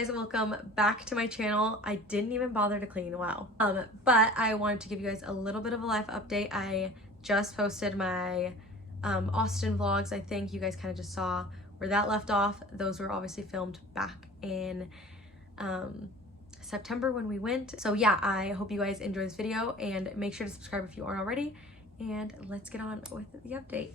guys, welcome back to my channel. I didn't even bother to clean, wow. But I wanted to give you guys a little bit of a life update. I just posted my Austin vlogs. I think you guys kind of just saw where that left off. Those were obviously filmed back in September when we went. So yeah, I hope you guys enjoy this video and make sure to subscribe if you aren't already. And let's get on with the update.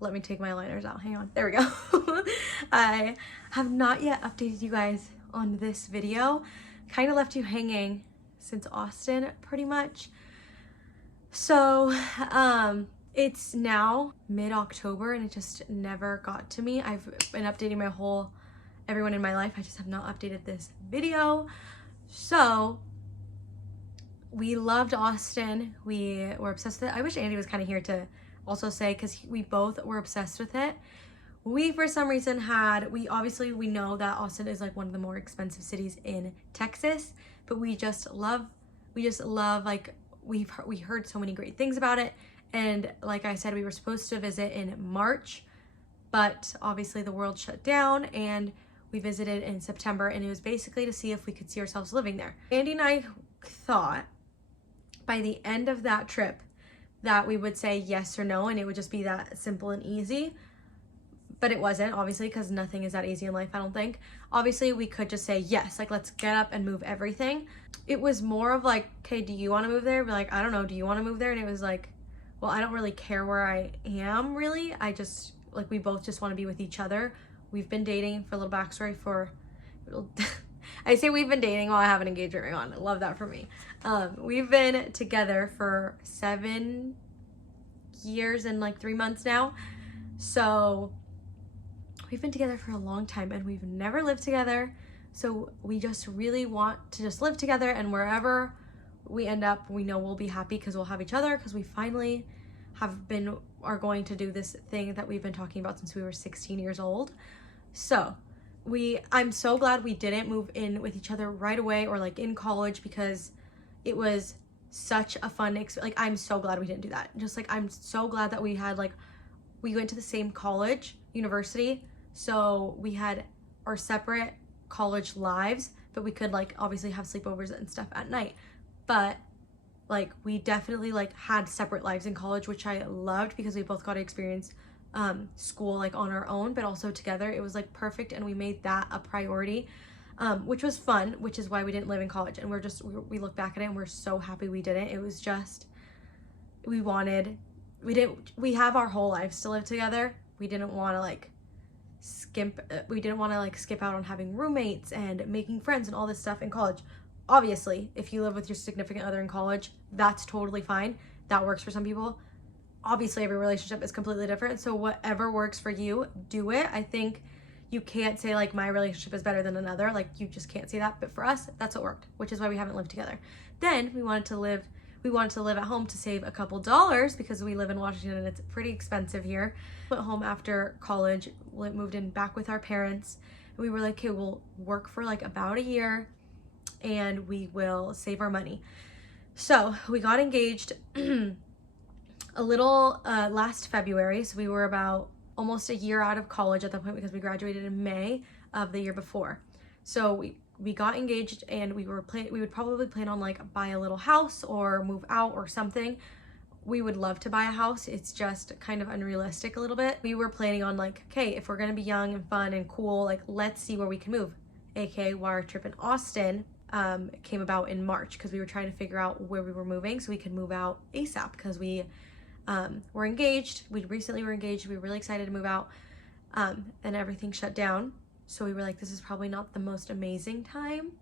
Let me take my liners out. Hang on. There we go. I have not yet updated you guys on this video. Kind of left you hanging since Austin, pretty much. So, it's now mid-October and it just never got to me. I've been updating everyone in my life. I just have not updated this video. So, we loved Austin. We were obsessed with it. I wish Andy was kind of here to also say, because we both were obsessed with it. We, for some reason, we know that Austin is like one of the more expensive cities in Texas, but we just love, like, we heard so many great things about it. And like I said, we were supposed to visit in March, but obviously the world shut down and we visited in September, and it was basically to see if we could see ourselves living there. Andy and I thought by the end of that trip that we would say yes or no, and it would just be that simple and easy. But it wasn't, obviously, because nothing is that easy in life, I don't think. Obviously, we could just say yes, like, let's get up and move everything. It was more of like, okay, do you want to move there? We're like, I don't know, do you want to move there? And it was like, well, I don't really care where I am, really. I just, like, we both just want to be with each other. We've been dating, for a little backstory, I say we've been dating while I have an engagement ring on. I love that for me. We've been together for 7 years and like 3 months now. So we've been together for a long time and we've never lived together. So we just really want to just live together, and wherever we end up, we know we'll be happy because we'll have each other, because we finally are going to do this thing that we've been talking about since we were 16 years old. So I'm so glad we didn't move in with each other right away or like in college, because it was such a fun experience. Like, I'm so glad we didn't do that. Just like, I'm so glad that we went to the same college, university. So we had our separate college lives, but we could like obviously have sleepovers and stuff at night. But like, we definitely like had separate lives in college, which I loved because we both got to experience school like on our own, but also together. It was like perfect, and we made that a priority, which was fun, which is why we didn't live in college. And we look back at it and we're so happy we didn't. It was just, we have our whole lives to live together. We didn't want to like skip out on having roommates and making friends and all this stuff in college. Obviously, if you live with your significant other in college, that's totally fine. That works for some people. Obviously, every relationship is completely different. So whatever works for you, do it. I think you can't say like my relationship is better than another. Like, you just can't say that. But for us, that's what worked, which is why we haven't lived together. Then we wanted to live at home to save a couple dollars, because we live in Washington and it's pretty expensive here. Went home after college, moved in back with our parents. And we were like, okay, we'll work for like about a year and we will save our money. So we got engaged a little last February. So we were about almost a year out of college at that point, because we graduated in May of the year before. So we got engaged, and we would probably plan on like buy a little house or move out or something. We would love to buy a house. It's just kind of unrealistic a little bit. We were planning on like, okay, if we're gonna be young and fun and cool, like, let's see where we can move. AKA why our trip in Austin came about in March, because we were trying to figure out where we were moving so we could move out ASAP, because we were engaged. We recently were engaged. We were really excited to move out, and everything shut down. So we were like, this is probably not the most amazing time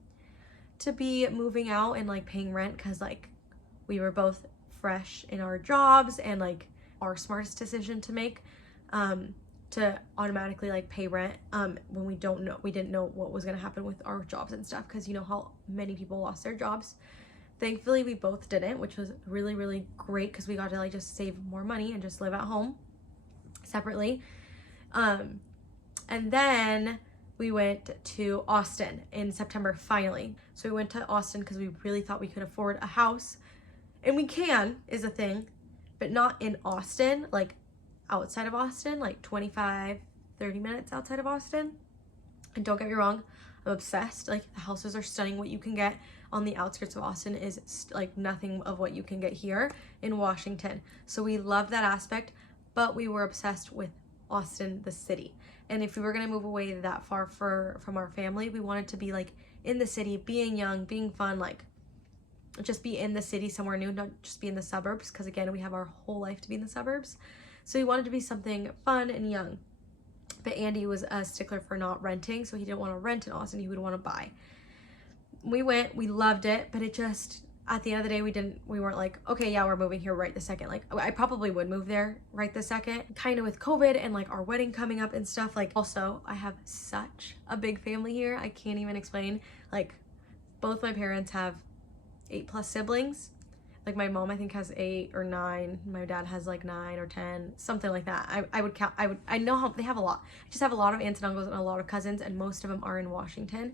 to be moving out and like paying rent, because like we were both fresh in our jobs, and like our smartest decision to make to automatically like pay rent when we didn't know what was going to happen with our jobs and stuff, because you know how many people lost their jobs. Thankfully, we both didn't, which was really, really great, because we got to like just save more money and just live at home separately. And then we went to Austin in September finally. So we went to Austin because we really thought we could afford a house. And we can, is a thing, but not in Austin, like outside of Austin, like 25, 30 minutes outside of Austin. And don't get me wrong, I'm obsessed. Like, the houses are stunning. What you can get on the outskirts of Austin is like nothing of what you can get here in Washington. So we love that aspect, but we were obsessed with Austin, the city. And if we were gonna move away that far from our family, we wanted to be like in the city, being young, being fun, like just be in the city somewhere new, not just be in the suburbs, because again, we have our whole life to be in the suburbs. So we wanted to be something fun and young. But Andy was a stickler for not renting, so he didn't want to rent in Austin, he would want to buy. We went, we loved it, but it just, at the end of the day, we weren't like, okay, yeah, we're moving here right this second. Like, I probably would move there right this second, kind of with COVID and like our wedding coming up and stuff. Like, also, I have such a big family here, I can't even explain. Like, both my parents have 8+ siblings. Like, my mom, I think, has 8 or 9. My dad has like 9 or 10, something like that. I would count, I know how, they have a lot. I just have a lot of aunts and uncles and a lot of cousins, and most of them are in Washington.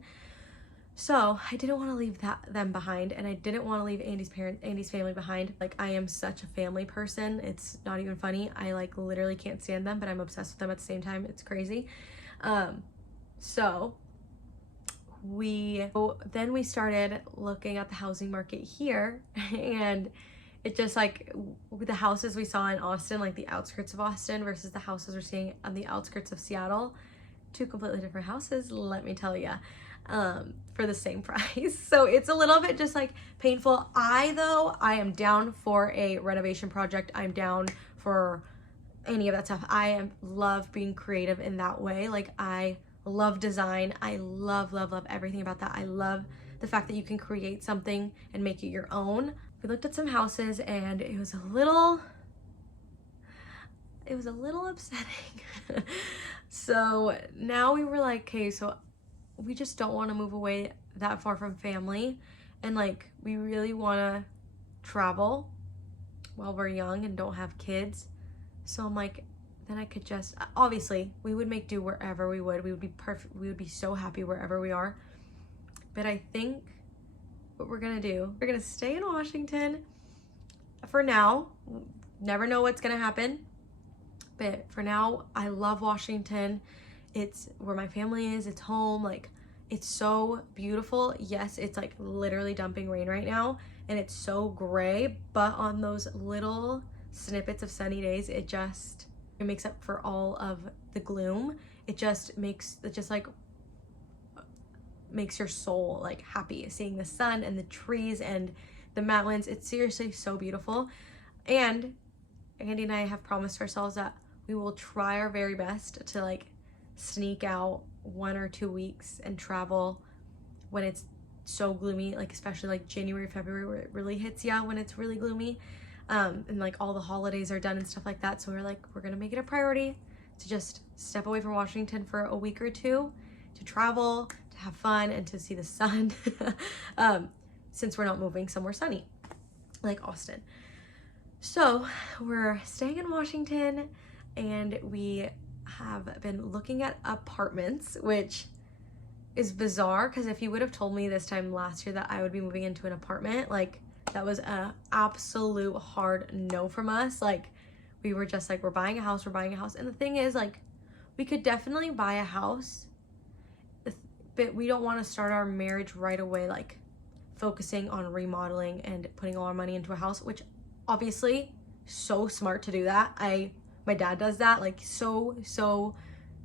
So I didn't want to leave them behind, and I didn't want to leave Andy's family behind. Like, I am such a family person. It's not even funny. I like literally can't stand them, but I'm obsessed with them at the same time. It's crazy. So then we started looking at the housing market here, and it just like the houses we saw in Austin, like the outskirts of Austin, versus the houses we're seeing on the outskirts of Seattle, 2 completely different houses, let me tell you, for the same price. So it's a little bit just like painful. I am down for a renovation project. I'm down for any of that stuff. I love being creative in that way. Like, I love design. I love everything about that. I love the fact that you can create something and make it your own. We looked at some houses, and it was a little upsetting. So now we were like, okay, so we just don't want to move away that far from family, and like, we really want to travel while we're young and don't have kids. So I'm like, then I could just, obviously we would make do wherever we would be perfect, we would be so happy wherever we are. But I think what we're gonna do, we're gonna stay in Washington for now. Never know what's gonna happen, but for now, I love Washington. It's where my family is, it's home. Like, it's so beautiful. Yes, it's like literally dumping rain right now, and it's so gray, but on those little snippets of sunny days, it makes up for all of the gloom. It just makes your soul like happy, seeing the sun and the trees and the mountains. It's seriously so beautiful. And Andy and I have promised ourselves that we will try our very best to like sneak out 1 or 2 weeks and travel when it's so gloomy, like especially like January, February, where it really hits you when it's really gloomy. And like all the holidays are done and stuff like that. So we're like, we're gonna make it a priority to just step away from Washington for a week or 2, to travel, to have fun, and to see the sun. Since we're not moving somewhere sunny like Austin. So we're staying in Washington, and we have been looking at apartments, which is bizarre, because if you would have told me this time last year that I would be moving into an apartment, like, that was a absolute hard no from us. Like, we were just like, we're buying a house. And the thing is, like, we could definitely buy a house, but we don't want to start our marriage right away, like focusing on remodeling and putting all our money into a house, which obviously so smart to do that. My dad does that, like, so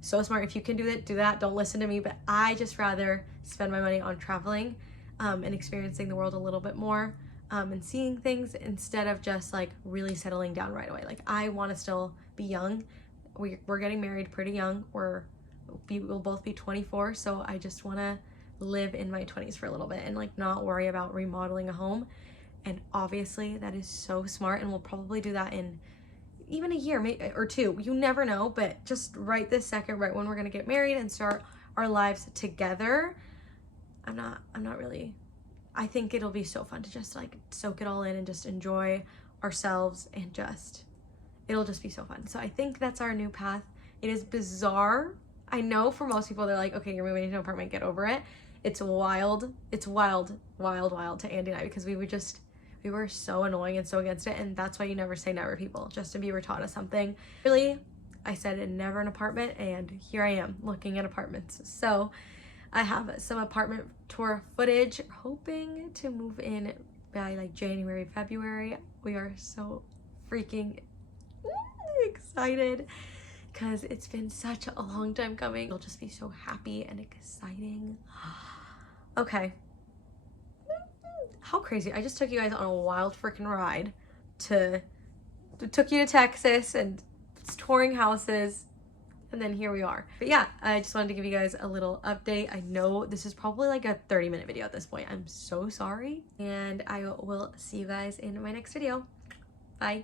smart. If you can do it, do that. Don't listen to me. But I just rather spend my money on traveling and experiencing the world a little bit more, and seeing things, instead of just like really settling down right away. Like, I want to still be young. We're getting married pretty young. We'll both be 24, so I just want to live in my 20s for a little bit and like not worry about remodeling a home. And obviously that is so smart, and we'll probably do that in even a year or 2. You never know, but just right this second, right when we're gonna get married and start our lives together, I'm not really, I think it'll be so fun to just like soak it all in and just enjoy ourselves, and it'll just be so fun. So I think that's our new path. It is bizarre. I know for most people, they're like, okay, you're moving into an apartment, get over it. It's wild. It's wild to Andy and I, because we were so annoying and so against it. And that's why you never say never, people. Justin Bieber taught us something. Really, I said never an apartment, and here I am looking at apartments. So I have some apartment tour footage, hoping to move in by like January, February. We are so freaking excited because it's been such a long time coming. It'll just be so happy and exciting. Okay. How crazy. I just took you guys on a wild freaking ride took you to Texas and touring houses, and then here we are. But yeah, I just wanted to give you guys a little update. I know this is probably like a 30-minute video at this point. I'm so sorry, and I will see you guys in my next video. Bye.